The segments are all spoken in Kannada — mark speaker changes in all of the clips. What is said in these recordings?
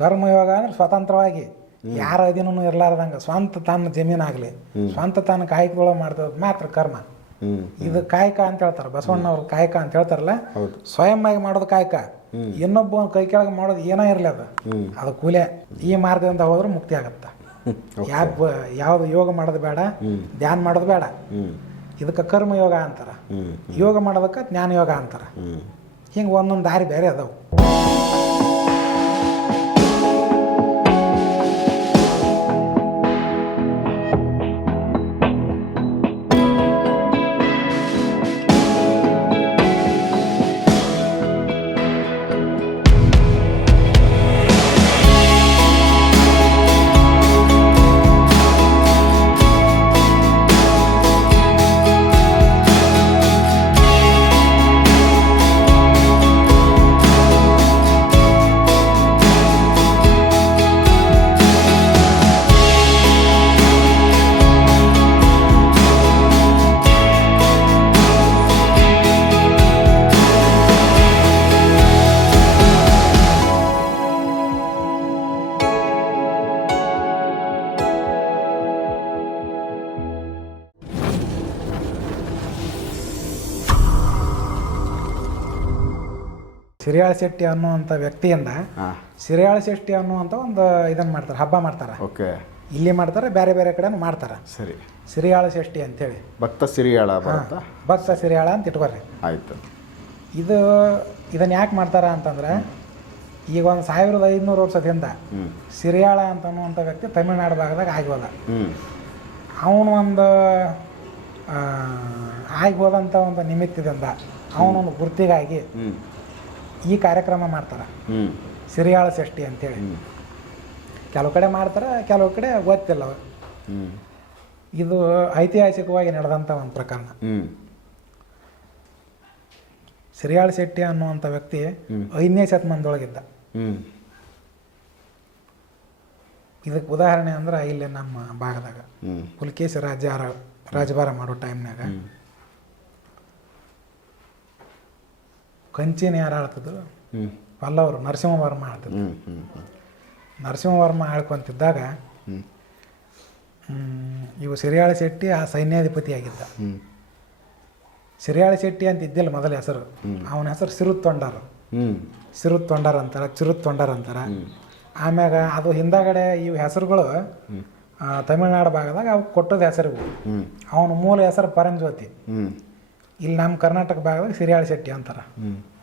Speaker 1: ಕರ್ಮ ಅಂದ್ರೆ ಸ್ವತಂತ್ರವಾಗಿ ಯಾರ ಅಧೀನೂ ಇರಲಾರ್ದಂಗೆ ಸ್ವಂತ ತನ್ನ ಜಮೀನಾಗಲಿ ಸ್ವಂತ ತನ್ನ ಕಾಯಕದೊಳಗೆ ಮಾಡ್ತದ ಮಾತ್ರ ಕರ್ಮ ಇದು ಕಾಯಕ ಅಂತ ಹೇಳ್ತಾರೆ ಬಸವಣ್ಣವ್ರ ಕಾಯಕ ಅಂತ ಹೇಳ್ತಾರಲ್ಲ ಸ್ವಯಂ ಆಗಿ ಮಾಡೋದು ಕಾಯಕ ಇನ್ನೊಬ್ಬ ಕೈ ಕೆಳಗೆ ಮಾಡೋದು ಏನೋ ಇರಲಿ ಅದು ಅದು ಕೂಲೆ ಈ ಮಾರ್ಗದಿಂದ ಹೋದ್ರೆ ಮುಕ್ತಿ ಆಗತ್ತ ಯಾವ ಯಾವ್ದು ಯೋಗ ಮಾಡೋದು ಬೇಡ ಧ್ಯಾನ ಮಾಡೋದು ಬೇಡ ಇದಕ್ಕೆ ಕರ್ಮ ಯೋಗ ಅಂತಾರೆ ಯೋಗ ಮಾಡೋದಕ್ಕೆ ಜ್ಞಾನ ಯೋಗ ಅಂತಾರೆ ಹಿಂಗೆ ಒಂದೊಂದು ದಾರಿ ಬೇರೆ ಅದಾವೆ ಸಿರಿಯಾಳ ಶೆಟ್ಟಿ ಅನ್ನುವಂಥ ವ್ಯಕ್ತಿಯಿಂದ ಸಿರಿಯಾಳ ಶೆಟ್ಟಿ ಅನ್ನುವಂತ ಒಂದು ಇದನ್ನ ಮಾಡ್ತಾರೆ ಹಬ್ಬ ಮಾಡ್ತಾರೆ ಓಕೆ ಇಲ್ಲಿ ಮಾಡ್ತಾರೆ ಬೇರೆ ಬೇರೆ ಕಡೆ ಮಾಡ್ತಾರೆ ಸರಿ ಸಿರಿಯಾಳ ಅಂತ ಅಂತೇಳಿ ಭಕ್ತ ಸಿರಿಯಾಳ ಭಕ್ತ ಸಿರಿಯಾಳ ಅಂತ ಇಟ್ಕೊರಿ ಆಯ್ತು ಇದು ಇದನ್ನ ಯಾಕೆ ಮಾಡ್ತಾರ ಅಂತಂದ್ರೆ ಈಗ ಒಂದು ಸಾವಿರದ ಐದುನೂರು ವರ್ಷದಿಂದ ಸಿರಿಯಾಳ ಅಂತ ಅನ್ನುವಂಥ ವ್ಯಕ್ತಿ ತಮಿಳುನಾಡು ಭಾಗದಾಗ ಆಗ್ಬೋದ ಅವನು ಒಂದು ಆಗಿ ಹೋದಂಥ ಒಂದು ನಿಮಿತ್ತದಿಂದ ಅವನೊಂದು ಗುರ್ತಿಗಾಗಿ ಈ ಕಾರ್ಯಕ್ರಮ ಮಾಡ್ತಾರೆ ಸಿರಿಯಾಳ ಷಷ್ಟಿ ಅಂತೇಳಿ ಕೆಲವು ಕಡೆ ಮಾಡ್ತಾರೆ ಕೆಲವು ಕಡೆ ಗೊತ್ತಿಲ್ಲ ಇದು ಐತಿಹಾಸಿಕವಾಗಿ ನಡೆದಂತ ಒಂದು ಪ್ರಕರಣ ಸಿರಿಯಾಳ ಶೆಟ್ಟಿ ಅನ್ನುವಂಥ ವ್ಯಕ್ತಿ ಐದನೇ ಶತಮಾನದೊಳಗಿದ್ದ ಇದಕ್ಕೆ ಉದಾಹರಣೆ ಅಂದ್ರೆ ಇಲ್ಲಿ ನಮ್ಮ ಭಾಗದಾಗ ಹುಲಕೇಶ ರಾಜ್ಯ ರಾಜಭಾರ ಮಾಡೋ ಟೈಮ್ನಾಗ ಕಂಚಿನ ಯಾರು ಆಡ್ತಿದ್ರು ಪಲ್ಲವರು ನರಸಿಂಹವರ್ಮ ಆಡ್ತಿದ್ರು ನರಸಿಂಹವರ್ಮ ಆಡ್ಕೊಂತಿದ್ದಾಗ ಇವು ಸಿರಿಯಾಳ ಶೆಟ್ಟಿ ಆ ಸೈನ್ಯಾಧಿಪತಿ ಆಗಿದ್ದ ಸಿರಿಯಾಳ ಶೆಟ್ಟಿ ಅಂತ ಇದ್ದಿಲ್ಲ ಮೊದಲ ಹೆಸರು ಅವನ ಹೆಸರು ಸಿರು ತೊಂಡಾರ ಸಿರು ತೊಂಡಾರ ಅಂತಾರ ಚಿರು ತೊಂಡಾರ ಅಂತಾರ ಆಮ್ಯಾಗ ಅದು ಹಿಂದಾಗಡೆ ಇವು ಹೆಸರುಗಳು ತಮಿಳ್ನಾಡು ಭಾಗದಾಗ ಅವು ಕೊಟ್ಟದ ಹೆಸರು ಅವನ ಮೂಲ ಹೆಸರು ಪರಂಜ್ಯೋತಿ ಇಲ್ಲಿ ನಮ್ಮ ಕರ್ನಾಟಕ ಭಾಗದಾಗ ಸಿರಿಯಾಳ ಶೆಟ್ಟಿ ಅಂತಾರೆ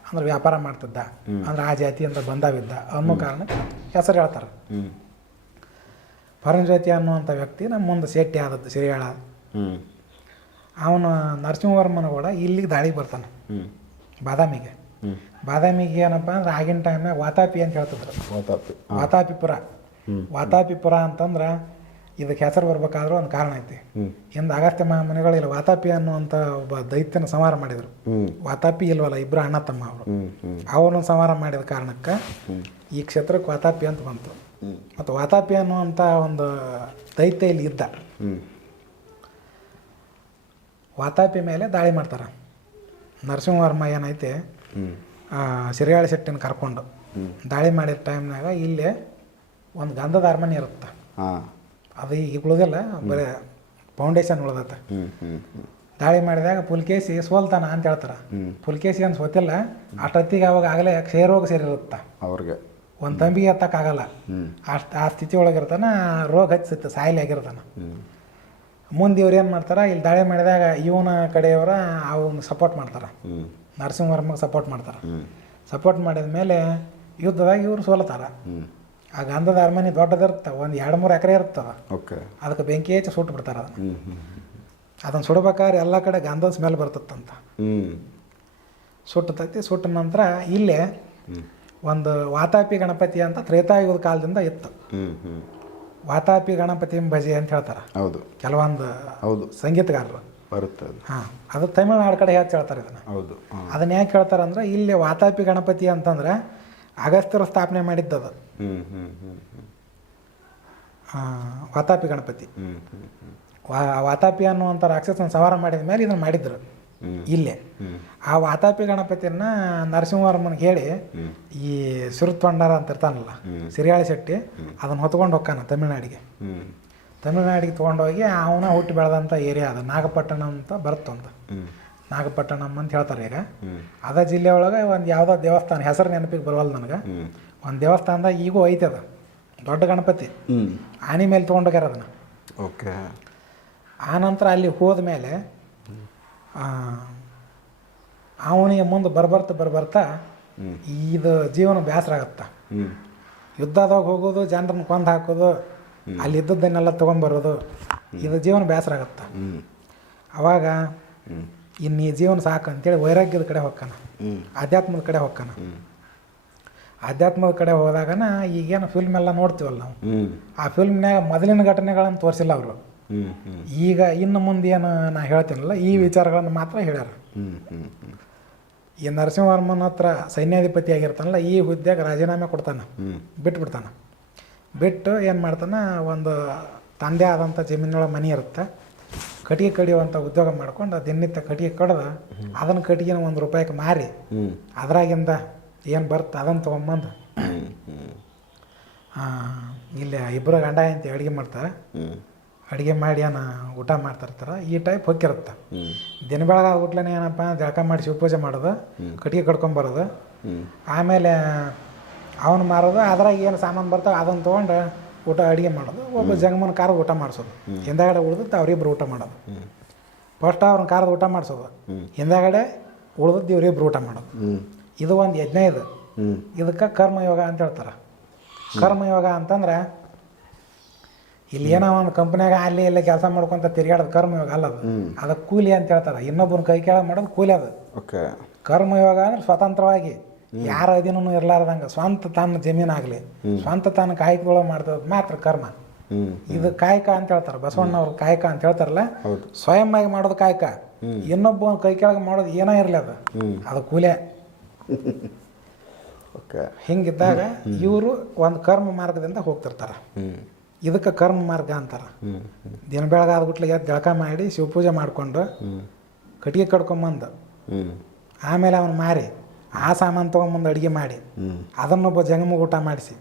Speaker 1: ಅಂದ್ರೆ ವ್ಯಾಪಾರ ಮಾಡ್ತಿದ್ದ ಅಂದ್ರೆ ಆ ಜಾತಿ ಅಂತ ಬಂದಾವಿದ್ದ ಅನ್ನೋ ಕಾರಣ ಹೆಸರು ಹೇಳ್ತಾರೆ ಪರಂಜ್ಯೋತಿ ಅನ್ನುವಂಥ ವ್ಯಕ್ತಿ ನಮ್ಮ ಮುಂದೆ ಶೆಟ್ಟಿ ಆದದ್ದು ಸಿರಿಯಾಳ ಅವನು ನರಸಿಂಹವರ್ಮನ ಕೂಡ ಇಲ್ಲಿಗೆ ದಾಳಿ ಬರ್ತಾನೆ ಬಾದಾಮಿಗೆ ಬಾದಾಮಿಗೆ ಏನಪ್ಪ ಅಂದ್ರೆ ಆಗಿನ ಟೈಮ್ನಾಗ ವಾತಾಪಿ ಅಂತ ಹೇಳ್ತಿದ್ರು ವಾತಾಪಿಪುರ ವಾತಾಪಿಪುರ ಅಂತಂದ್ರೆ ಇದಕ್ಕೆ ಹೆಸರು ಬರ್ಬೇಕಾದ್ರೂ ಒಂದು ಕಾರಣ ಐತಿ ಇಂದು ಅಗಸ್ತ್ಯ ಮಹಾಮುನಿಗಳು ಇಲ್ಲಿ ವಾತಾಪಿ ಅನ್ನುವಂತ ಒಬ್ಬ ದೈತ್ಯನ ಸಂಹಾರ ಮಾಡಿದರು ವಾತಾಪಿ ಇಲ್ವಲ್ಲ ಇಬ್ಬರು ಅಣ್ಣ ತಮ್ಮ ಅವರು ಅವನು ಸಂಹಾರ ಮಾಡಿದ ಕಾರಣಕ್ಕೆ ಈ ಕ್ಷೇತ್ರಕ್ಕೆ ವಾತಾಪಿ ಅಂತ ಬಂತು ಮತ್ತು ವಾತಾಪಿ ಅನ್ನುವಂತ ಒಂದು ದೈತ್ಯ ಇಲ್ಲಿ ಇದ್ದ ವಾತಾಪಿ ಮೇಲೆ ದಾಳಿ ಮಾಡ್ತಾರ ನರಸಿಂಹವರ್ಮ ಏನೈತಿ ಸಿರಿಯಾಳಿ ಶೆಟ್ಟಿನ ಕರ್ಕೊಂಡು ದಾಳಿ ಮಾಡಿದ ಟೈಮ್ನಾಗ ಇಲ್ಲಿ ಒಂದು ಗಂಧದ ಅರಮನೆ ಇರುತ್ತೆ ಅದು ಈಗ ಉಳಿದಿಲ್ಲ ಬರೇ ಫೌಂಡೇಶನ್ ಉಳಿದತ್ತ ದಾಳಿ ಮಾಡಿದಾಗ ಪುಲ್ಕೇಶಿ ಸೋಲ್ತಾನ ಅಂತ ಹೇಳ್ತಾರ ಪುಲ್ಕೇಶಿ ಅಂತ ಸೋತಿಲ್ಲ ಅಷ್ಟೊತ್ತಿಗೆ ಅವಾಗ ಆಗಲೇ ಕ್ಷಯರೋಗ ಸೇರಿರುತ್ತೆ ಅವ್ರಿಗೆ ಒಂದು ತಂಬಿಗೆ ಆಗಲ್ಲ ಅಷ್ಟು ಆ ಸ್ಥಿತಿ ಒಳಗಿರ್ತಾನ ರೋಗ ಹಚ್ಚಿತ್ತು ಸಾಯಿಲೆ ಆಗಿರ್ತಾನೆ ಮುಂದೆ ಇವ್ರು ಏನು ಮಾಡ್ತಾರೆ ಇಲ್ಲಿ ದಾಳಿ ಮಾಡಿದಾಗ ಇವನ ಕಡೆಯವರ ಅವನ್ನ ಸಪೋರ್ಟ್ ಮಾಡ್ತಾರೆ ನರಸಿಂಹವರ್ಮಗೆ ಸಪೋರ್ಟ್ ಮಾಡ್ತಾರೆ ಸಪೋರ್ಟ್ ಮಾಡಿದ ಮೇಲೆ ಯುದ್ಧದಾಗ ಇವ್ರು ಸೋಲತಾರ ಆ ಗಂಧದ ಅರಮನೆ ದೊಡ್ಡದಿರ್ತವೆ ಒಂದು ಎರಡು ಮೂರು ಎಕರೆ ಇರ್ತವೆ ಓಕೆ ಅದಕ್ಕೆ ಬೆಂಕಿ ಹೆಚ್ಚು ಸುಟ್ಟು ಬಿಡ್ತಾರೆ ಅದನ್ನು ಅದನ್ನು ಸುಡ್ಬೇಕಾದ್ರೆ ಎಲ್ಲ ಕಡೆ ಗಂಧದ ಸ್ಮೆಲ್ ಬರ್ತತ್ತಂತ ಸುಟ್ಟತೈತಿ ಸುಟ್ಟ ನಂತರ ಇಲ್ಲೇ ಒಂದು ವಾತಾಪಿ ಗಣಪತಿ ಅಂತ ತ್ರೇತಾಯುಗದ ಕಾಲದಿಂದ ಇತ್ತು ವಾತಾಪಿ ಗಣಪತಿ ಭಜೆ ಅಂತ ಹೇಳ್ತಾರೆ ಹೌದು ಕೆಲವೊಂದು ಹೌದು ಸಂಗೀತಗಾರರು ಬರುತ್ತೆ ಹಾಂ ಅದು ತಮಿಳುನಾಡು ಕಡೆ ಹೇಳ್ತಾರೆ ಇದನ್ನು ಹೌದು ಅದನ್ನ ಯಾಕೆ ಹೇಳ್ತಾರೆ ಅಂದರೆ ಇಲ್ಲಿ ವಾತಾಪಿ ಗಣಪತಿ ಅಂತಂದ್ರೆ ಅಗಸ್ತ್ಯರು ಸ್ಥಾಪನೆ ಮಾಡಿದ್ದದು ವಾತಾಪಿ ಗಣಪತಿ ವಾತಾಪಿ ಅನ್ನುವಂಥ ರಾಕ್ಷಸನ ಸಂಹಾರ ಮಾಡಿದ ಮೇಲೆ ಇದನ್ನು ಮಾಡಿದ್ರು ಇಲ್ಲೇ ಆ ವಾತಾಪಿ ಗಣಪತಿಯನ್ನ ನರಸಿಂಹವರ್ಮನ್ಗೆ ಹೇಳಿ ಈ ಸುರುತ್ವಂಡಾರ ಅಂತ ಇರ್ತಾನಲ್ಲ ಸಿರಿಯಾಳಿ ಶೆಟ್ಟಿ ಅದನ್ನ ಹೊತ್ಕೊಂಡು ಹೋಗ್ಕಾನ ತಮಿಳ್ನಾಡಿಗೆ ತಮಿಳ್ನಾಡಿಗೆ ತೊಗೊಂಡೋಗಿ ಅವನ ಹುಟ್ಟಿ ಬೆಳೆದಂಥ ಏರಿಯಾ ಅದು ನಾಗಪಟ್ಟಣ ಅಂತ ಬರುತ್ತಂತ ನಾಗಪಟ್ಟಣಮ್ ಅಂತ ಹೇಳ್ತಾರೆ ಈಗ ಅದ ಜಿಲ್ಲೆ ಒಳಗೆ ಒಂದು ಯಾವುದೋ ದೇವಸ್ಥಾನ ಹೆಸರು ನೆನಪಿಗೆ ಬರವಲ್ಲ ನನಗೆ ಒಂದು ದೇವಸ್ಥಾನದಾಗ ಈಗೂ ಐತೆ ಅದು ದೊಡ್ಡ ಗಣಪತಿ ಆನೆ ಮೇಲೆ ತೊಗೊಂಡೋಗ್ಯಾರ ಅದನ್ನು ಓಕೆ ಆ ನಂತರ ಅಲ್ಲಿ ಹೋದ್ಮೇಲೆ ಮೇಲೆ ಅವನಿಗೆ ಮುಂದೆ ಬರ್ಬರ್ತ ಬರ್ಬರ್ತಾ ಇದು ಜೀವನ ಬೇಸರ ಆಗತ್ತ ಯುದ್ಧದಾಗ ಹೋಗೋದು ಜನರನ್ನ ಕೊಂದು ಹಾಕೋದು ಅಲ್ಲಿ ಇದ್ದದ್ದನ್ನೆಲ್ಲ ತಗೊಂಡ್ಬರೋದು ಇದು ಜೀವನ ಬೇಸರ ಆಗತ್ತ ಅವಾಗ ಇನ್ನು ಈ ಜೀವನ ಸಾಕು ಅಂತೇಳಿ ವೈರಾಗ್ಯದ ಕಡೆ ಹೊಕ್ಕಾನ ಆಧ್ಯಾತ್ಮದ ಕಡೆ ಹೊಕ್ಕಾನ ಆಧ್ಯಾತ್ಮದ ಕಡೆ ಹೋದಾಗನ ಈಗೇನು ಫಿಲ್ಮ್ ಎಲ್ಲ ನೋಡ್ತೀವಲ್ಲ ನಾವು ಆ ಫಿಲ್ಮ್ನಾಗ ಮೊದಲಿನ ಘಟನೆಗಳನ್ನು ತೋರಿಸಿಲ್ಲ ಅವರು ಈಗ ಇನ್ನು ಮುಂದೆ ಏನು ನಾ ಹೇಳ್ತೀನಲ್ಲ ಈ ವಿಚಾರಗಳನ್ನು ಮಾತ್ರ ಹೇಳ್ಯಾರ ಈ ನರಸಿಂಹವರ್ಮನ ಹತ್ರ ಸೈನ್ಯಾಧಿಪತಿ ಆಗಿರ್ತಾನಲ್ಲ ಈ ಹುದ್ದೆಗೆ ರಾಜೀನಾಮೆ ಕೊಡ್ತಾನೆ ಬಿಟ್ಬಿಡ್ತಾನೆ ಬಿಟ್ಟು ಏನು ಮಾಡ್ತಾನೆ ಒಂದು ತಂದೆ ಆದಂಥ ಜಮೀನೊಳಗೆ ಮನೆ ಇರುತ್ತೆ ಕಟ್ಟಿಗೆ ಕಡಿಯುವಂಥ ಉದ್ಯೋಗ ಮಾಡ್ಕೊಂಡು ದಿನನಿತ್ಯ ಕಟ್ಟಿಗೆ ಕಡ್ದು ಅದನ್ನು ಕಟ್ಟಿಗೆನ ಒಂದು ರೂಪಾಯಿಗೆ ಮಾರಿ ಅದರಾಗಿಂದ ಏನು ಬರುತ್ತೆ ಅದನ್ನು ತೊಗೊಂಬಂದು ಇಲ್ಲಿ ಇಬ್ಬರು ಗಂಡ ಅಂತ ಅಡುಗೆ ಮಾಡ್ತಾರೆ ಅಡುಗೆ ಮಾಡಿ ಏನು ಊಟ ಮಾಡ್ತಿರ್ತಾರೆ ಈ ಟೈಪ್ ಹೊಕ್ಕಿರುತ್ತೆ ದಿನ ಬೆಳಗ್ಗೆ ಊಟ್ಲೇ ಏನಪ್ಪ ಜಳಕ ಮಾಡಿ ಶಿವಪೂಜೆ ಮಾಡೋದು ಕಟ್ಟಿಗೆ ಕಡ್ಕೊಂಬರೋದು ಆಮೇಲೆ ಅವನು ಮಾರೋದು ಅದ್ರಾಗ ಏನು ಸಾಮಾನು ಬರ್ತಾವೆ ಅದನ್ನು ತೊಗೊಂಡು ಊಟ ಅಡುಗೆ ಮಾಡೋದು ಒಬ್ಬ ಜಂಗಮನ ಕಾರದ ಊಟ ಮಾಡಿಸೋದು ಹಿಂದಾಗಡೆ ಉಳಿದದ್ದು ಅವರಿಬ್ಬರು ಊಟ ಮಾಡೋದು ಫಸ್ಟ್ ಅವ್ರನ್ನ ಕಾರದ ಊಟ ಮಾಡಿಸೋದು ಹಿಂದಾಗಡೆ ಉಳಿದದ್ದು ಇವ್ರಿಬ್ರು ಊಟ ಮಾಡೋದು ಇದು ಒಂದು ಯಜ್ಞ ಇದು ಇದಕ್ಕೆ ಕರ್ಮಯೋಗ ಅಂತ ಹೇಳ್ತಾರೆ ಕರ್ಮಯೋಗ ಅಂತಂದ್ರೆ ಇಲ್ಲಿ ಏನೋ ಒಂದು ಕಂಪ್ನಿಯಾಗ ಅಲ್ಲಿ ಇಲ್ಲಿ ಕೆಲಸ ಮಾಡ್ಕೊಂತ ತಿರ್ಗಾಡೋದು ಕರ್ಮಯೋಗ ಅಲ್ಲ ಅದು ಅದು ಕೂಲಿ ಅಂತ ಹೇಳ್ತಾರೆ ಇನ್ನೊಬ್ಬನ ಕೈ ಕೆಳಗೆ ಮಾಡೋದು ಕೂಲಿ ಅದು ಕರ್ಮಯೋಗ ಅಂದ್ರೆ ಸ್ವತಂತ್ರವಾಗಿ ಯಾರ ಅದಿನೂ ಇರಲಾರ್ದಂಗ ಸ್ವಂತ ತನ್ನ ಜಮೀನಾಗಲಿ ಸ್ವಂತ ತನ್ನ ಕಾಯಕದೊಳಗೆ ಮಾಡ್ತದ ಮಾತ್ರ ಕರ್ಮ ಇದು ಕಾಯಕ ಅಂತ ಹೇಳ್ತಾರೆ ಬಸವಣ್ಣವ್ರ ಕಾಯಕ ಅಂತ ಹೇಳ್ತಾರಲ್ಲ ಸ್ವಯಂ ಆಗಿ ಮಾಡೋದು ಕಾಯಕ ಇನ್ನೊಬ್ಬ ಕೈ ಕೆಳಗೆ ಮಾಡೋದು ಏನೋ ಇರಲಿ ಅದು ಅದು ಕೂಲೆ ಹಿಂಗಿದ್ದಾಗ ಇವರು ಒಂದು ಕರ್ಮ ಮಾರ್ಗದಿಂದ ಹೋಗ್ತಿರ್ತಾರ ಇದಕ್ಕೆ ಕರ್ಮ ಮಾರ್ಗ ಅಂತಾರ ದಿನ ಬೆಳಗಾದ ಗುಟ್ಲೆ ಎದ್ದು ಜಳಕ ಮಾಡಿ ಶಿವಪೂಜೆ ಮಾಡಿಕೊಂಡು ಕಟ್ಟಿಗೆ ಕಡ್ಕೊಂಬಂದು ಆಮೇಲೆ ಅವನು ಮಾರಿ ಆ ಸಾಮಾನು ತೊಗೊಂಬಂದು ಅಡುಗೆ ಮಾಡಿ ಅದನ್ನೊಬ್ಬ ಜಂಗಮ ಊಟ ಮಾಡಿಸಿ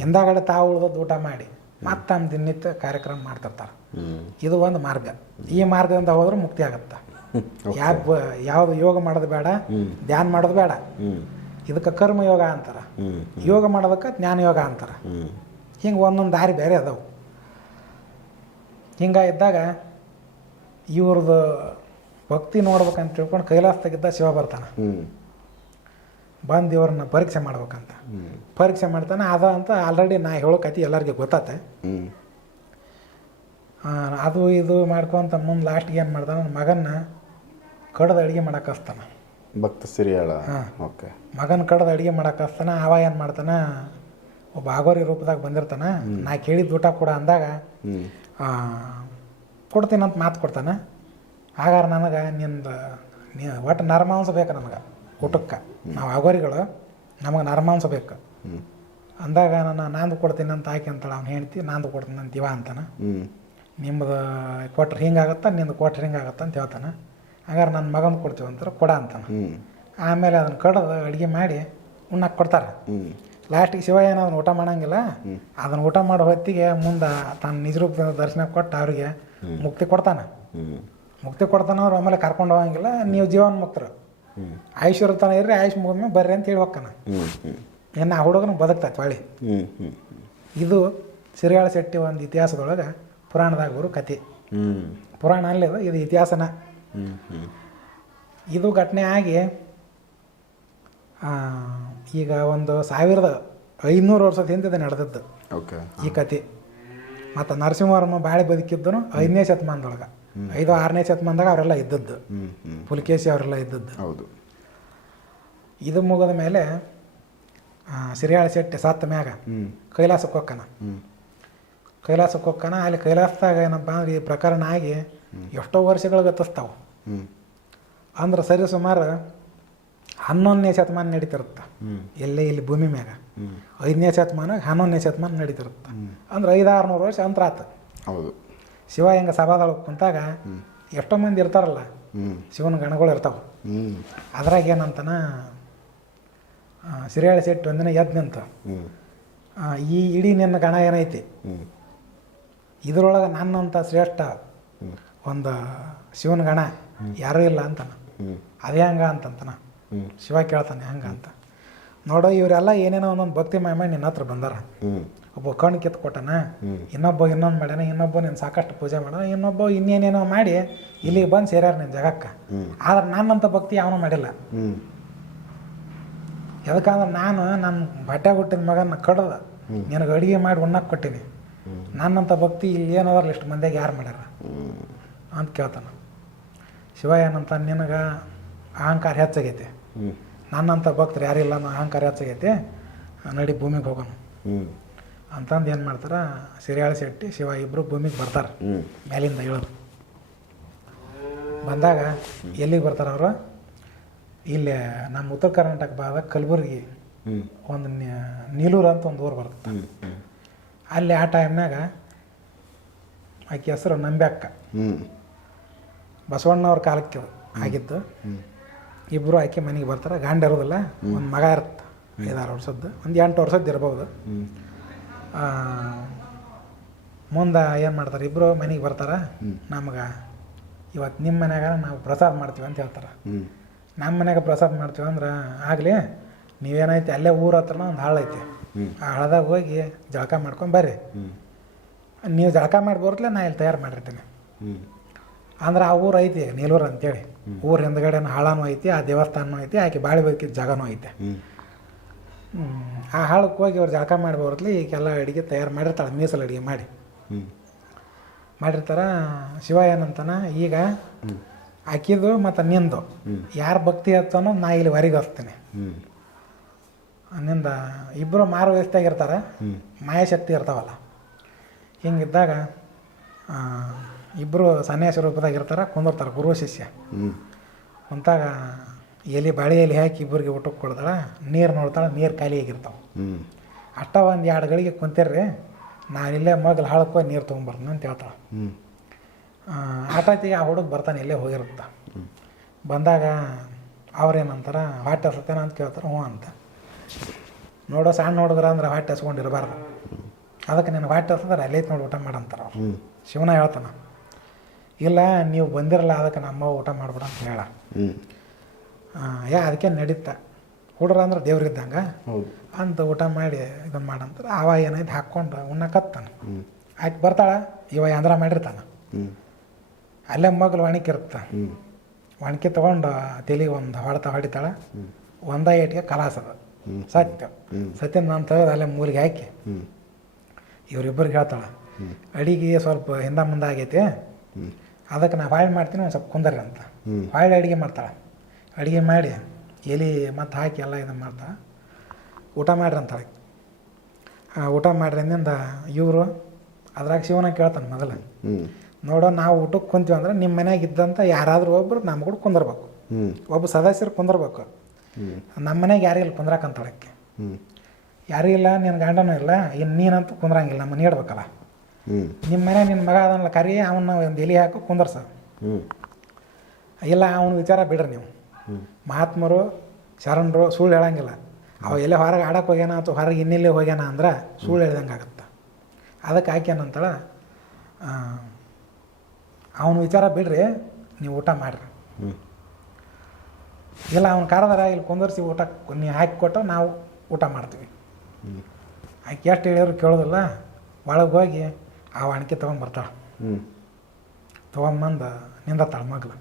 Speaker 1: ಹಿಂದಾಗಡೆ ತಾವು ಉಳ್ದದ್ದು ಊಟ ಮಾಡಿ ಮತ್ತೆ ತಮ್ಮ ದಿನನಿತ್ಯ ಕಾರ್ಯಕ್ರಮ ಮಾಡ್ತಿರ್ತಾರೆ ಇದು ಒಂದು ಮಾರ್ಗ ಈ ಮಾರ್ಗದಿಂದ ಹೋದ್ರೆ ಮುಕ್ತಿ ಆಗುತ್ತೆ ಯಾವ ಯಾವುದು ಯೋಗ ಮಾಡೋದು ಬೇಡ ಧ್ಯಾನ ಮಾಡೋದು ಬೇಡ ಇದಕ್ಕೆ ಕರ್ಮ ಯೋಗ ಅಂತಾರೆ ಯೋಗ ಮಾಡೋದಕ್ಕೆ ಜ್ಞಾನ ಯೋಗ ಅಂತಾರೆ ಹಿಂಗೆ ಒಂದೊಂದು ದಾರಿ ಬೇರೆ ಅದಾವು ಇದ್ದಾಗ ಇವ್ರದ್ದು ಭಕ್ತಿ ನೋಡ್ಬೇಕಂತ ತಿಳ್ಕೊಂಡು ತೆಗಿದ್ದ ಶಿವ ಬರ್ತಾನೆ ಬಂದು ಇವ್ರನ್ನ ಪರೀಕ್ಷೆ ಮಾಡ್ಬೇಕಂತ ಪರೀಕ್ಷೆ ಮಾಡ್ತಾನೆ ಅದ ಅಂತ ಆಲ್ರೆಡಿ ನಾ ಹೇಳೋ ಎಲ್ಲರಿಗೂ ಎಲ್ಲರಿಗೆ ಗೊತ್ತಾತೆ ಅದು ಇದು ಮಾಡ್ಕೊಂತ ಮುಂದೆ ಲಾಸ್ಟ್ಗೆ ಏನು ಮಾಡ್ತಾನೆ ನನ್ನ ಮಗನ್ನ ಕಡ್ದು ಅಡುಗೆ ಮಾಡಕ್ಕೆ ಹಸ್ತಾನ ಭಕ್ತ ಸಿರಿಯಾಳ ಓಕೆ ಮಗನ ಕಡ್ದು ಅಡುಗೆ ಮಾಡಕ್ಕೆ ಹಸ್ತಾನೆ ಅವ ಏನು ಮಾಡ್ತಾನೆ ಒಬ್ಬ ಆಗೋರಿ ರೂಪದಾಗ ಬಂದಿರ್ತಾನೆ ನಾ ಕೇಳಿದ ಊಟ ಕೂಡ ಅಂದಾಗ ಕೊಡ್ತೀನಂತ ಮಾತು ಕೊಡ್ತಾನೆ ಆಗಾರ ನನಗೆ ನಿಂದು ಒಟ್ಟು ನರ್ಮಾಂಸ ಬೇಕು ನನಗೆ ಊಟಕ್ಕೆ ನಾವು ಆಗೋರಿಗಳು ನಮಗೆ ಬೇಕು ಅಂದಾಗ ನಾನು ನಾಂದು ಕೊಡ್ತೀನಿ ಅಂತ ಆಕೆ ಅಂತಾಳೆ ಅವ್ನು ಹೇಳ್ತಿ ನಾಂದು ಕೊಡ್ತೀನಿ ಅಂತ ಇವ ಅಂತಾನೆ ನಿಮ್ಮದು ಕೊಟ್ರೆ ಹಿಂಗಾಗತ್ತ ನಿಮ್ದು ಕೊಟ್ರೆ ಹಿಂಗಾಗತ್ತ ಅಂತ ಹೇಳ್ತಾನೆ ಹಾಗಾದ್ರೆ ನನ್ನ ಮಗನ ಕೊಡ್ತೀವಿ ಅಂತಾರೆ ಕೊಡ ಅಂತಾನೆ ಆಮೇಲೆ ಅದನ್ನು ಕಡದು ಅಡುಗೆ ಮಾಡಿ ಉಣ್ಣಕ್ಕೆ ಕೊಡ್ತಾರೆ ಲಾಸ್ಟಿಗೆ ಶಿವ ಏನು ಅದನ್ನು ಊಟ ಮಾಡಂಗಿಲ್ಲ ಅದನ್ನ ಊಟ ಮಾಡೋ ಹೊತ್ತಿಗೆ ಮುಂದೆ ತನ್ನ ನಿಜ ರೂಪದಿಂದ ದರ್ಶನ ಕೊಟ್ಟು ಅವರಿಗೆ ಮುಕ್ತಿ ಕೊಡ್ತಾನೆ ಮುಕ್ತಿ ಕೊಡ್ತಾನೆ ಅವ್ರು ಆಮೇಲೆ ಕರ್ಕೊಂಡು ಹೋಗಂಗಿಲ್ಲ ನೀವು ಜೀವನ ಆಯುಷ್ ತನ ಇರ್ರಿ ಆಯುಷ್ ಮುಗಿದ್ಮೇಲೆ ಬರ್ರಿ ಅಂತ ಹೇಳಿ ಹೋಗ್ತಾನ ನಾ ಆ ಹುಡುಗನ ಬದುಕ್ತೈತೆ ಹೊಳ್ಳಿ ಇದು ಸಿರಿಯಾಳ ಶೆಟ್ಟಿ ಒಂದು ಇತಿಹಾಸದೊಳಗೆ ಪುರಾಣದಾಗ ಬರೋ ಕತೆ ಪುರಾಣ ಅದು ಇದು ಇತಿಹಾಸನ ಇದು ಘಟನೆ ಆಗಿ ಈಗ ಒಂದು ಸಾವಿರದ ಐನೂರು ವರ್ಷದ ಹಿಂದೆ ನಡೆದದ್ದು ಓಕೆ ಈ ಕತೆ ಮತ್ತು ನರಸಿಂಹವರ್ಮ ಬಾಳೆ ಬದುಕಿದ್ದನು ಐದನೇ ಶತಮಾನದೊಳಗೆ ಐದು ಆರನೇ ಶತಮಾನದಾಗ ಅವರೆಲ್ಲ ಇದ್ದದ್ದು ಪುಲಿಕೇಶಿ ಅವರೆಲ್ಲ ಇದ್ದದ್ದು ಹೌದು ಇದು ಮುಗಿದ ಮೇಲೆ ಸಿರಿಯಾಳ ಶೆಟ್ಟಿ ಸಾತ್ತ ಮ್ಯಾಗ ಕೈಲಾಸಕ್ಕೆ ಹೋಗ್ಕನ ಕೈಲಾಸಕ್ಕೆ ಹೋಗ್ಕನ ಅಲ್ಲಿ ಕೈಲಾಸದಾಗ ಏನಪ್ಪ ಅಂದ್ರೆ ಈ ಪ್ರಕರಣ ಆಗಿ ಎಷ್ಟೋ ವರ್ಷಗಳು ಗತಿಸ್ತಾವೆ ಅಂದ್ರೆ ಸರಿ ಸುಮಾರು ಹನ್ನೊಂದನೇ ಶತಮಾನ ನಡೀತಿರುತ್ತೆ ಎಲ್ಲೇ ಇಲ್ಲಿ ಭೂಮಿ ಮ್ಯಾಗ ಐದನೇ ಶತಮಾನ ಹನ್ನೊಂದನೇ ಶತಮಾನ ನಡೀತಿರುತ್ತೆ ಅಂದ್ರೆ ಐದು ಆರುನೂರು ವರ್ಷ ಅಂತರ ಆತ ಹೌದು ಶಿವ ಹೆಂಗೆ ಸಭಾದೊಳಗೆ ಕುಂತಾಗ ಎಷ್ಟೋ ಮಂದಿ ಇರ್ತಾರಲ್ಲ ಶಿವನ ಗಣಗಳು ಇರ್ತಾವೆ ಅದ್ರಾಗ ಏನಂತನ ಸಿರಿಯಾಳ ಸೆಟ್ಟು ಒಂದಿನ ಎದ್ದು ನಿಂತು ಈ ಇಡೀ ನಿನ್ನ ಗಣ ಏನೈತಿ ಇದರೊಳಗೆ ನನ್ನಂಥ ಶ್ರೇಷ್ಠ ಒಂದು ಶಿವನ ಗಣ ಯಾರೂ ಇಲ್ಲ ಅಂತಾನ ಅದೇ ಹಂಗ ಅಂತಂತನ ಶಿವ ಕೇಳ್ತಾನೆ ಹಂಗ ಅಂತ ನೋಡೋ ಇವರೆಲ್ಲ ಏನೇನೋ ಒಂದೊಂದು ಭಕ್ತಿ ಮಾಯ ಮಾಡಿ ನಿನ್ನ ಹತ್ರ ಬಂದಾರ ಒಬ್ಬ ಕಣ್ ಕಿತ್ಕೊಟ್ಟನ ಇನ್ನೊಬ್ಬ ಇನ್ನೊಂದು ಮಾಡ್ಯಾನ ಇನ್ನೊಬ್ಬ ನೀನು ಸಾಕಷ್ಟು ಪೂಜೆ ಮಾಡ ಇನ್ನೊಬ್ಬ ಇನ್ನೇನೇನೋ ಮಾಡಿ ಇಲ್ಲಿಗೆ ಬಂದು ಸೇರ್ಯಾರ ನಿನ್ನ ಜಗಕ್ಕ ಆದ್ರೆ ನನ್ನಂಥ ಭಕ್ತಿ ಯಾವನು ಮಾಡಿಲ್ಲ ಎದಕ್ಕಂದ್ರೆ ನಾನು ನನ್ನ ಬಟ್ಟೆ ಹುಟ್ಟಿದ ಮಗನ ಕಡದ ನಿನಗೆ ಅಡುಗೆ ಮಾಡಿ ಉಣ್ಣಕ್ಕೆ ಕೊಟ್ಟಿನಿ ನನ್ನಂಥ ಭಕ್ತಿ ಇಲ್ಲಿ ಏನದಾರಲ್ಲ ಇಷ್ಟು ಮಂದಿಗೆ ಯಾರು ಮಾಡ್ಯಾರ ಅಂತ ಕೇಳ್ತಾನ ಶಿವ ಏನಂತ ನಿನಗೆ ಅಹಂಕಾರ ಹೆಚ್ಚಾಗೈತಿ ನನ್ನಂಥ ಭಕ್ತರು ಯಾರಿಲ್ಲ ಇಲ್ಲ ಅಹಂಕಾರ ಹೆಚ್ಚಾಗೈತಿ ನಡಿ ಭೂಮಿಗೆ ಹೋಗೋಣ ಅಂತಂದು ಏನು ಮಾಡ್ತಾರೆ ಸಿರಿಯಾಳ ಶೆಟ್ಟಿ ಶಿವ ಇಬ್ಬರು ಭೂಮಿಗೆ ಬರ್ತಾರೆ ಮೇಲಿಂದ ಹೇಳೋರು ಬಂದಾಗ ಎಲ್ಲಿಗೆ ಬರ್ತಾರೆ ಅವರು ಇಲ್ಲಿ ನಮ್ಮ ಉತ್ತರ ಕರ್ನಾಟಕ ಭಾಗದ ಕಲಬುರ್ಗಿ ಒಂದು ನೀಲೂರು ಅಂತ ಒಂದು ಊರು ಬರುತ್ತೆ ಅಲ್ಲಿ ಆ ಟೈಮ್ನಾಗ ಆಕೆ ಹೆಸರು ಅಕ್ಕ ಬಸವಣ್ಣವ್ರ ಕಾಲಕ್ಕೆ ಆಗಿದ್ದು ಇಬ್ಬರು ಆಕೆ ಮನೆಗೆ ಬರ್ತಾರೆ ಗಾಂಡ ಇರೋದಿಲ್ಲ ಒಂದು ಮಗ ಇರುತ್ತೆ ಐದಾರು ವರ್ಷದ್ದು ಒಂದು ಎಂಟು ವರ್ಷದ್ದು ಇರ್ಬೋದು ಮುಂದೆ ಏನು ಮಾಡ್ತಾರೆ ಇಬ್ಬರು ಮನೆಗೆ ಬರ್ತಾರೆ ನಮ್ಗೆ ಇವತ್ತು ನಿಮ್ಮ ಮನ್ಯಾಗ ನಾವು ಪ್ರಸಾದ ಮಾಡ್ತೀವಿ ಅಂತ ಹೇಳ್ತಾರೆ ನಮ್ಮ ಮನೆಯಾಗ ಪ್ರಸಾದ ಮಾಡ್ತೀವಿ ಅಂದ್ರೆ ಆಗಲಿ ನೀವೇನೈತಿ ಅಲ್ಲೇ ಊರ ಹತ್ರನ ಒಂದು ಹಾಳು ಐತಿ ಆ ಹಳದಾಗ ಹೋಗಿ ಜಳಕ ಮಾಡ್ಕೊಂಡು ಬರ್ರಿ ನೀವು ಜಳಕ ಮಾಡಿ ಬರ್ತಲೇ ನಾ ಇಲ್ಲಿ ತಯಾರು ಮಾಡಿರ್ತೀನಿ ಅಂದ್ರೆ ಆ ಊರು ಐತಿ ನೀಲೂರು ಅಂತೇಳಿ ಊರು ಹಿಂದ್ಗಡೆ ಹಾಳಾನು ಐತಿ ಆ ದೇವಸ್ಥಾನನೂ ಐತಿ ಆಕೆ ಬಾಳಿ ಬದುಕಿದ ಜಾಗನೂ ಐತೆ ಆ ಹಾಳಕ್ಕೆ ಹೋಗಿ ಅವ್ರು ಜಳಕ ಮಾಡ್ಬೋರತ್ಲಿ ಈಗೆಲ್ಲ ಅಡುಗೆ ತಯಾರು ಮಾಡಿರ್ತಾಳೆ ಮೀಸಲು ಅಡುಗೆ ಮಾಡಿ ಮಾಡಿರ್ತಾರ ಶಿವ ಏನಂತಾನ ಈಗ ಹಾಕಿದ್ದು ಮತ್ತು ನಿಂದು ಯಾರು ಭಕ್ತಿ ಹತ್ತನೋ ನಾ ಇಲ್ಲಿ ಹೊರಗೆ ಹಚ್ತೀನಿ ನಿಂದ ಇಬ್ಬರು ಮಾರು ವಯಸ್ಸಾಗಿರ್ತಾರೆ ಮಾಯಾಶಕ್ತಿ ಇರ್ತಾವಲ್ಲ ಹಿಂಗಿದ್ದಾಗ ಇಬ್ಬರು ಸನ್ಯಾಸಿ ರೂಪದಾಗ ಕುಂದಿರ್ತಾರೆ ಗುರು ಶಿಷ್ಯ ಕುಂತಾಗ ಎಲ್ಲಿ ಬಾಳೆ ಎಲೆ ಹಾಕಿ ಇಬ್ಬರಿಗೆ ಊಟಕ್ಕೆ ಕೊಡ್ದ ನೀರು ನೋಡ್ತಾಳೆ ನೀರು ಖಾಲಿಯಾಗಿರ್ತಾವೆ ಅಷ್ಟ ಒಂದು ಎರಡು ಗಳಿಗೆ ಕುಂತೀರ್ರಿ ನಾನಿಲ್ಲೇ ಮಗ್ಲು ಹಾಳಕ್ಕೆ ನೀರು ತೊಗೊಂಬರ್ತೀನಿ ಅಂತ ಹೇಳ್ತಾಳೆ ಆಟೋತಿಗೆ ಆ ಹುಡುಗ ಬರ್ತಾನೆ ಇಲ್ಲೇ ಹೋಗಿರುತ್ತ ಬಂದಾಗ ಅವ್ರೇನಂತಾರ ಹೊಟ್ಟೆ ಹಸತ್ತೇನ ಅಂತ ಕೇಳ್ತಾರೆ ಹ್ಞೂ ಅಂತ ನೋಡೋ ಸಣ್ಣ ನೋಡಿದ್ರ ಅಂದ್ರೆ ಹೊಟ್ಟೆ ಹಸ್ಕೊಂಡಿರಬಾರ್ದು ಅದಕ್ಕೆ ನಿನ್ನ ಹೊಟ್ಟೆ ಹಸಂದ್ರೆ ಅಲ್ಲೇ ನೋಡಿ ಊಟ ಮಾಡಂತಾರೆ ಅವ್ರು ಶಿವನ ಹೇಳ್ತಾನ ಇಲ್ಲ ನೀವು ಬಂದಿರಲ್ಲ ಅದಕ್ಕೆ ನಮ್ಮ ಊಟ ಮಾಡ್ಬಿಡ ಅಂತ ಹೇಳ ಯಾ ಅದಕ್ಕೆ ನಡೀತ ಹುಡ್ರ ಅಂದ್ರೆ ದೇವ್ರಿದ್ದಂಗೆ ಅಂತ ಊಟ ಮಾಡಿ ಇದನ್ನು ಮಾಡಂತ ಅವ ಏನೈತೆ ಹಾಕ್ಕೊಂಡು ಉಣ್ಣಕತ್ತಾನೆ ಆಯ್ತು ಬರ್ತಾಳೆ ಇವ ಯಾಂದ್ರ ಮಾಡಿರ್ತಾನೆ ಅಲ್ಲೇ ಮಗ್ಲು ಒಣಕಿ ಇರ್ತ ಒಣಕಿ ತೊಗೊಂಡು ತಲೆ ಒಂದು ಹೊಡೆತ ಹೊಡಿತಾಳೆ ಒಂದ ಏಟಿಗೆ ಕಲಾಸದ ಸತ್ಯ ಸತ್ಯ ನಾನು ತೆಗೆದು ಅಲ್ಲೇ ಮೂರಿಗೆ ಹಾಕಿ ಇವ್ರಿಬ್ಬರಿಗೆ ಹೇಳ್ತಾಳೆ ಅಡಿಗೆ ಸ್ವಲ್ಪ ಹಿಂದೆ ಮುಂದೆ ಆಗೈತಿ ಅದಕ್ಕೆ ನಾ ಹಾಳು ಮಾಡ್ತೀನಿ ಸ್ವಲ್ಪ ಕುಂದರಿ ಅಂತ ಹಾಳು ಅಡಿಗೆ ಮಾಡ್ತಾಳೆ ಅಡುಗೆ ಮಾಡಿ ಎಲೆ ಮತ್ತು ಹಾಕಿ ಎಲ್ಲ ಇದನ್ನು ಮಾಡ್ತಾ ಊಟ ಮಾಡ್ರಿ ಅಂತಾಳೆ ಊಟ ಮಾಡ್ರಿಂದ ಇವರು ಅದ್ರಾಗ ಶಿವನ ಕೇಳ್ತಾನೆ ಮೊದಲು ನೋಡೋ ನಾವು ಊಟಕ್ಕೆ ಕುಂತೀವಿ ಅಂದ್ರೆ ನಿಮ್ಮ ಮನ್ಯಾಗ ಇದ್ದಂಥ ಯಾರಾದರೂ ಒಬ್ಬರು ನಮ್ಮ ಕೂಡ ಕುಂದರ್ಬೇಕು ಒಬ್ಬ ಸದಸ್ಯರು ಕುಂದರ್ಬೇಕು ನಮ್ಮ ಮನೆಗೆ ಯಾರಿಗಿಲ್ಲ ಕುಂದ್ರಾಕ ಅಂತಳಕ್ಕೆ ಇಲ್ಲ ನಿನ್ನ ಗಂಡನೂ ಇಲ್ಲ ಇನ್ನು ನೀನಂತೂ ಕುಂದ್ರಂಗಿಲ್ಲ ನಮ್ಮ ನೀಡ್ಬೇಕಲ್ಲ ನಿಮ್ಮ ಮನೆ ನಿನ್ನ ಮಗ ಅದನ್ನ ಕರಿ ಅವನ್ನ ಒಂದು ಎಲೆ ಹಾಕಿ ಕುಂದರ್ಸ ಇಲ್ಲ ಅವನ ವಿಚಾರ ಬಿಡ್ರಿ ನೀವು ಮಹಾತ್ಮರು ಶರಣರು ಸುಳ್ಳು ಹೇಳೋಂಗಿಲ್ಲ ಅವ ಎಲ್ಲೇ ಹೊರಗೆ ಆಡೋಕೆ ಹೋಗ್ಯಾನ ಅಥವಾ ಹೊರಗೆ ಇನ್ನೆಲ್ಲೇ ಹೋಗ್ಯಾನ ಅಂದ್ರೆ ಸುಳ್ಳು ಹೇಳ್ದಂಗೆ ಆಗುತ್ತೆ ಅದಕ್ಕೆ ಆಕ್ಯಾನಂತಳ ಅವನು ವಿಚಾರ ಬಿಡ್ರಿ ನೀವು ಊಟ ಮಾಡಿರಿ ಇಲ್ಲ ಅವ್ನು ಕರೆದಾರ ಇಲ್ಲಿ ಕುಂದರ್ಸಿ ಊಟ ನೀ ಹಾಕಿಕೊಟ್ಟು ನಾವು ಊಟ ಮಾಡ್ತೀವಿ ಆಕೆ ಎಷ್ಟು ಹೇಳಿದ್ರು ಕೇಳೋದಿಲ್ಲ ಒಳಗೆ ಹೋಗಿ ಆ ಅಣಕೆ ತೊಗೊಂಬರ್ತಾಳೆ ತೊಗೊಂಬಂದು ನಿಂದತ್ತಾಳೆ ಮಗ್ಳು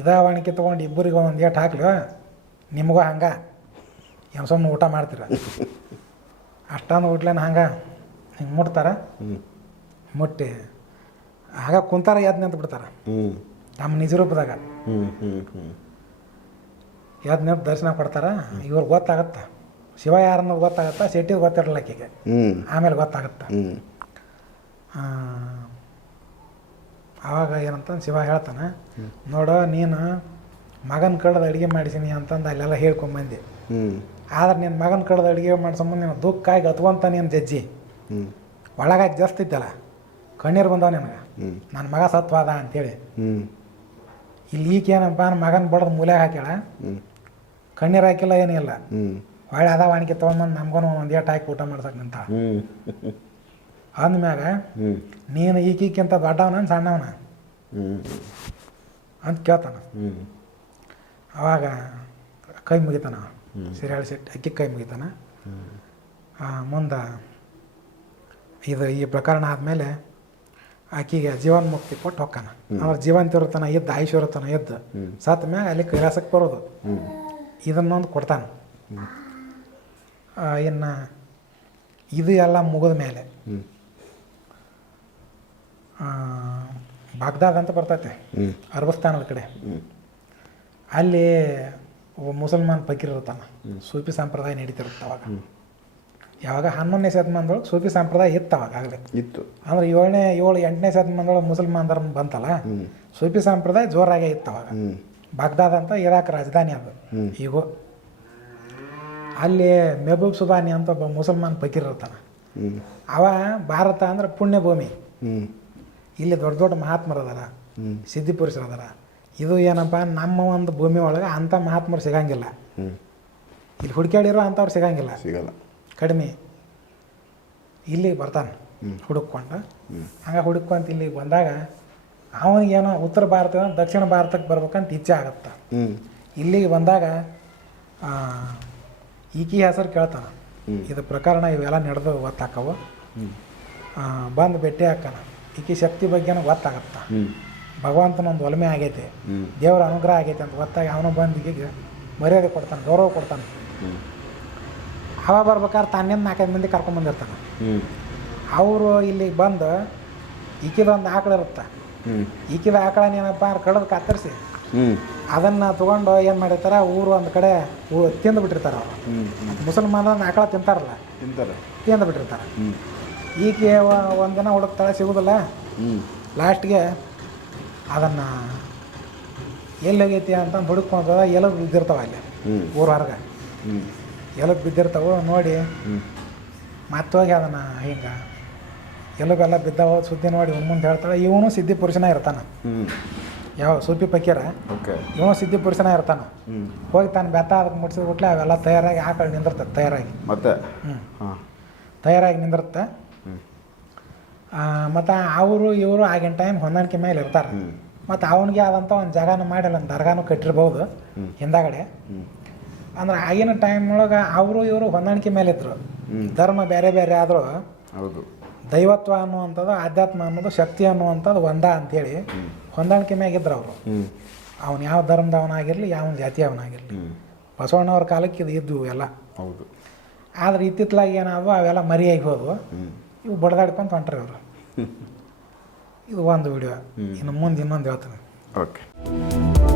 Speaker 1: ಇದೇ ವಾಣಿಕೆ ತೊಗೊಂಡು ಇಬ್ಬರಿಗೆ ಒಂದು ಏಟು ಹಾಕ್ಲಿ ನಿಮಗೂ ಹಂಗ ಏನು ಸುಮ್ಮನೆ ಊಟ ಮಾಡ್ತೀರ ಅಷ್ಟೊಂದು ಊಟ್ಲೇನ ಹಂಗ ಹಿಂಗೆ ಮುಟ್ತಾರ ಮುಟ್ಟಿ ಆಗ ಕುಂತಾರ ಎದ್ದು ನಿಂತು ಬಿಡ್ತಾರ ತಮ್ಮ ನಿಜ ರೂಪದಾಗ ಎದ್ದು ನಿಂತು ದರ್ಶನ ಕೊಡ್ತಾರ ಇವ್ರಿಗೆ ಗೊತ್ತಾಗತ್ತ ಶಿವ ಯಾರನ್ನ ಗೊತ್ತಾಗತ್ತ ಶೆಟ್ಟಿಗೆ ಗೊತ್ತಿರಲಿಲ್ಲ ಆಕೆಗೆ ಆಮೇಲೆ ಗೊತ್ತಾಗತ್ತ ಆವಾಗ ಏನಂತ ಶಿವ ಹೇಳ್ತಾನೆ ನೋಡ ನೀನು ಮಗನ ಕಡ್ದು ಅಡುಗೆ ಮಾಡಿಸೀನಿ ಅಂತಂದು ಅಲ್ಲೆಲ್ಲ ಹೇಳ್ಕೊಂಬಂದಿ ಆದ್ರೆ ನಿನ್ನ ಮಗನ ಕಡ್ದು ಅಡುಗೆ ಸಂಬಂಧ ನೀನು ದುಃಖ ಆಗಿ ನೀನು ಜಜ್ಜಿ ಒಳಗಾಗಿ ಜಾಸ್ತಿ ಇದ್ದಲ್ಲ ಕಣ್ಣೀರು ಬಂದವ ನಿನಗೆ ನನ್ನ ಮಗ ಸತ್ವಾದ ಅಂತೇಳಿ ಇಲ್ಲಿ ಈಗ ಏನಪ್ಪ ನನ್ನ ಮಗನ ಬಡದು ಮೂಲೆ ಹಾಕ್ಯಾಳ ಕಣ್ಣೀರು ಹಾಕಿಲ್ಲ ಏನಿಲ್ಲ ಹೊಳೆ ಅದ ವಾಣಿಕೆ ತಗೊಂಡ್ಬಂದು ನಮ್ಗೂ ಒಂದು ಏಟ್ ಹಾಕಿ ಊಟ ಮಾಡ್ಸಕ್ಕೆ ನಿಂತ ಅಂದಮ್ಯಾಗ ನೀನು ಈಗಿಕ್ಕಿಂತ ದೊಡ್ಡವನ ಸಣ್ಣವನ ಅಂತ ಕೇಳ್ತಾನ ಆವಾಗ ಕೈ ಮುಗಿತಾನ ಸಿರಿಯಾಳಿ ಸಿಟ್ಟು ಅಕ್ಕಿ ಕೈ ಮುಗಿತಾನ ಮುಂದೆ ಇದು ಈ ಪ್ರಕರಣ ಆದಮೇಲೆ ಆಕಿಗೆ ಜೀವನ್ ಮುಕ್ತಿ ಕೊಟ್ಟು ಹೋಗ್ತಾನ ಅಂದ್ರೆ ಜೀವಂತ ಇರುತ್ತಾನ ಎದ್ದು ಆಯುಷ್ಯರುತ್ತಾನ ಎದ್ದು ಸತ್ ಮ್ಯಾಗ ಅಲ್ಲಿ ಕೈಲಾಸಕ್ಕೆ ಬರೋದು ಇದನ್ನೊಂದು ಕೊಡ್ತಾನೆ ಇನ್ನು ಇದು ಎಲ್ಲ ಮುಗಿದ ಮೇಲೆ ಬಾಗ್ದಾದ್ ಅಂತ ಬರ್ತೈತೆ ಅರಬಸ್ತಾನದ ಕಡೆ ಅಲ್ಲಿ ಒಬ್ಬ ಮುಸಲ್ಮಾನ್ ಫಕೀರ್ ಇರ್ತಾನ ಸೂಫಿ ಸಂಪ್ರದಾಯ ನಡೀತಿರುತ್ತೆ ಅವಾಗ ಯಾವಾಗ ಹನ್ನೊಂದನೇ ಶತಮಾನದೊಳಗೆ ಸೂಫಿ ಸಂಪ್ರದಾಯ ಇತ್ತು ಆಗಲಿ ಇತ್ತು ಅಂದ್ರೆ ಏಳನೇ ಏಳು ಎಂಟನೇ ಶತಮಾನದೊಳಗೆ ಮುಸಲ್ಮಾನ್ ಧರ್ಮ ಬಂತಲ್ಲ ಸೂಫಿ ಸಂಪ್ರದಾಯ ಜೋರಾಗೇ ಇತ್ತು ಅವಾಗ ಬಾಗ್ದಾದ್ ಅಂತ ಇರಾಕ್ ರಾಜಧಾನಿ ಅದು ಈಗ ಅಲ್ಲಿ ಮೆಹಬೂಬ್ ಸುಬಾನಿ ಅಂತ ಒಬ್ಬ ಮುಸಲ್ಮಾನ್ ಫಕೀರ್ ಇರ್ತಾನೆ ಅವ ಭಾರತ ಅಂದ್ರೆ ಪುಣ್ಯಭೂಮಿ ಇಲ್ಲಿ ದೊಡ್ಡ ದೊಡ್ಡ ಮಹಾತ್ಮರು ಅದಾರ ಸಿದ್ಧಿ ಪುರುಷರು ಅದಾರ ಇದು ಏನಪ್ಪ ನಮ್ಮ ಒಂದು ಭೂಮಿ ಒಳಗೆ ಅಂಥ ಮಹಾತ್ಮರು ಸಿಗಂಗಿಲ್ಲ ಇಲ್ಲಿ ಹುಡುಕಾಡಿರೋ ಅಂಥವ್ರು ಸಿಗಂಗಿಲ್ಲ ಸಿಗಲ್ಲ ಕಡಿಮೆ ಇಲ್ಲಿ ಬರ್ತಾನೆ ಹುಡುಕೊಂಡು ಹಂಗೆ ಹುಡುಕೊಂತ ಇಲ್ಲಿ ಬಂದಾಗ ಅವನಿಗೇನೋ ಉತ್ತರ ಭಾರತ ದಕ್ಷಿಣ ಭಾರತಕ್ಕೆ ಬರ್ಬೇಕಂತ ಇಚ್ಛೆ ಆಗತ್ತೆ ಇಲ್ಲಿಗೆ ಬಂದಾಗ ಈಕಿ ಹೆಸರು ಕೇಳ್ತಾನೆ ಇದು ಪ್ರಕರಣ ಇವೆಲ್ಲ ನಡೆದು ಗೊತ್ತಾಕವು ಬಂದು ಭೇಟಿ ಹಾಕಣ ಈಕೆ ಶಕ್ತಿ ಬಗ್ಗೆ ನನಗೆ ಗೊತ್ತಾಗತ್ತ ಭಗವಂತನ ಒಂದು ಒಲಮೆ ಆಗೈತೆ ದೇವರ ಅನುಗ್ರಹ ಆಗೈತೆ ಅಂತ ಗೊತ್ತಾಗಿ ಅವನು ಬಂದು ಈಗ ಮರ್ಯಾದೆ ಕೊಡ್ತಾನೆ ಗೌರವ ಕೊಡ್ತಾನೆ ಅವ ಬರ್ಬೇಕಾದ್ರೆ ತಾನಿಂದ ನಾಲ್ಕೈದು ಮಂದಿ ಕರ್ಕೊಂಬಂದಿರ್ತಾನೆ ಅವರು ಇಲ್ಲಿಗೆ ಬಂದು ಒಂದು ಆಕಳು ಇರುತ್ತೆ ಈಕಿದ ಆಕಳನೇನಪ್ಪ ಏನಪ್ಪ ಕಡದು ಕತ್ತರಿಸಿ ಅದನ್ನು ತೊಗೊಂಡು ಏನು ಮಾಡಿರ್ತಾರೆ ಊರು ಒಂದು ಕಡೆ ತಿಂದು ಬಿಟ್ಟಿರ್ತಾರೆ ಅವರು ಮುಸಲ್ಮಾನ ಆಕಳ ತಿಂತಾರಲ್ಲ ತಿಂತಾರೆ ತಿಂದು ಬಿಟ್ಟಿರ್ತಾರೆ ಈಕೆ ಒಂದಿನ ಹುಡುಕ್ತಾಳೆ ಸಿಗುದಿಲ್ಲ ಹ್ಞೂ ಲಾಸ್ಟ್ಗೆ ಅದನ್ನು ಎಲ್ಲೋಗೈತಿ ಅಂತ ಹುಡುಕೊಂಡದ ಎಲ್ಲ ಬಿದ್ದಿರ್ತಾವ ಅಲ್ಲಿ ಊರ ಹೊರಗೆ ಎಲ್ಲ ಬಿದ್ದಿರ್ತಾವ ನೋಡಿ ಮತ್ತೋಗಿ ಅದನ್ನು ಹಿಂಗೆ ಎಲ್ಲಗೆಲ್ಲ ಬಿದ್ದಾವ ಸುದ್ದಿ ನೋಡಿ ಮುಂದೆ ಹೇಳ್ತಾಳೆ ಇವನು ಸಿದ್ಧಿ ಪುರುಷನ ಇರ್ತಾನೆ ಯಾವ ಸೂಪಿ ಪಕ್ಕೀರ ಇವನು ಸಿದ್ಧಿ ಪುರುಷನ ಇರ್ತಾನ ಹೋಗಿ ತಾನು ಬೆತ್ತ ಅದಕ್ಕೆ ಮುಟ್ಸಿದ ಅವೆಲ್ಲ ತಯಾರಾಗಿ ಹಾಕಿ ಕಡೆ ತಯಾರಾಗಿ ಮತ್ತೆ ಹ್ಞೂ ತಯಾರಾಗಿ ನಿಂದಿರುತ್ತೆ ಮತ್ತು ಅವರು ಇವರು ಆಗಿನ ಟೈಮ್ ಹೊಂದಾಣಿಕೆ ಮೇಲೆ ಇರ್ತಾರೆ ಮತ್ತು ಅವನಿಗೆ ಆದಂಥ ಒಂದು ಜಾಗನೂ ಮಾಡಿ ಒಂದು ದರ್ಗಾನು ಕಟ್ಟಿರ್ಬೋದು ಹಿಂದಾಗಡೆ ಅಂದ್ರೆ ಆಗಿನ ಟೈಮ್ ಒಳಗೆ ಅವರು ಇವರು ಹೊಂದಾಣಿಕೆ ಮೇಲೆ ಇದ್ರು ಧರ್ಮ ಬೇರೆ ಬೇರೆ ಆದರೂ ಹೌದು ದೈವತ್ವ ಅನ್ನುವಂಥದ್ದು ಆಧ್ಯಾತ್ಮ ಅನ್ನೋದು ಶಕ್ತಿ ಅನ್ನುವಂಥದ್ದು ಒಂದ ಅಂತೇಳಿ ಹೊಂದಾಣಿಕೆ ಮ್ಯಾಗಿದ್ರು ಅವರು ಅವನು ಯಾವ ಧರ್ಮದವನಾಗಿರಲಿ ಯಾವ ಜಾತಿ ಅವನಾಗಿರ್ಲಿ ಬಸವಣ್ಣವ್ರ ಕಾಲಕ್ಕೆ ಇದು ಇದ್ವು ಎಲ್ಲ ಹೌದು ಆದ್ರೆ ಇತ್ತಿತ್ತಲಾಗಿ ಏನಾದವು ಅವೆಲ್ಲ ಮರಿಯಾಗಿ ಹೋದವು ಇವು ಬಡದಾಡ್ಕೊಂತ ಹೊಂಟ್ರಿ ಅವರು ಇದು ಒಂದು ವಿಡಿಯೋ ಇನ್ನು ಮುಂದೆ ಇನ್ನೊಂದು ಹೇಳ್ತೀನಿ ಓಕೆ